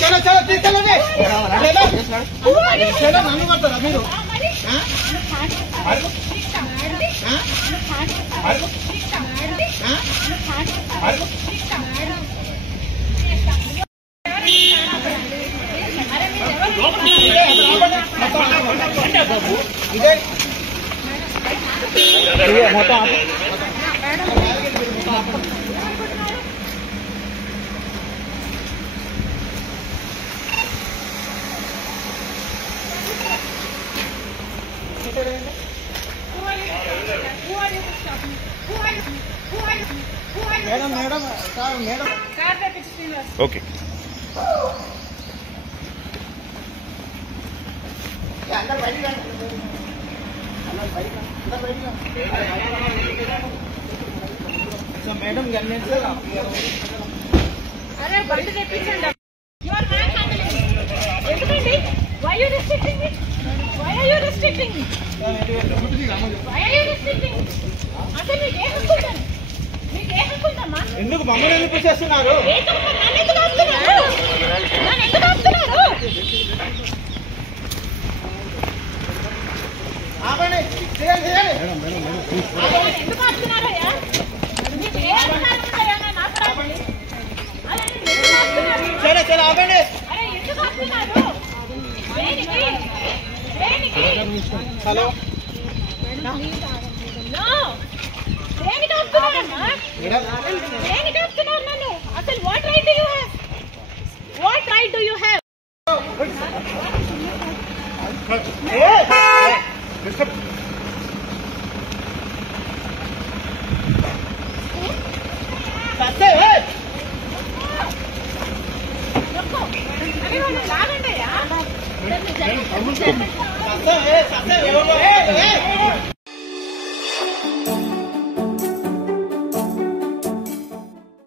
चलो चलो తీసుకెళ్ళండి నన్ను కొడతారా మీరు ఇదే మొత్తం madam madam sir madam okay अंदर बैठिए मैडम गन्ने से अरे बंद तेप्పించండి you are not handling ఎందుకండి why you restricting me why are you restricting me why are you restricting అసలు మీకు ఏ హక్కు ఉంది మీకు ఏ హక్కు ఉందమ్మా ఎందుకు మమ్మల్ని ఎందుకు చేస్తున్నారు నన్ను ఎందుకు ఆపుతున్నారు ఆపండి చేయండి ఎందుకు ఆపుతున్నారయ్యా మీకు ఏ అధికారం ఉందయ్యా నన్ను ఆపడానికి అలా ఎందుకు ఆపుతున్నారు చలో చలో ఆపండి అరే ఎందుకు ఆపుతున్నారు దేనికి హలో నో దేనికి ఆపుతున్నారమ్మా మేడం దేనికి ఆపుతున్నారు నన్ను అసలు what right do you have లాగండి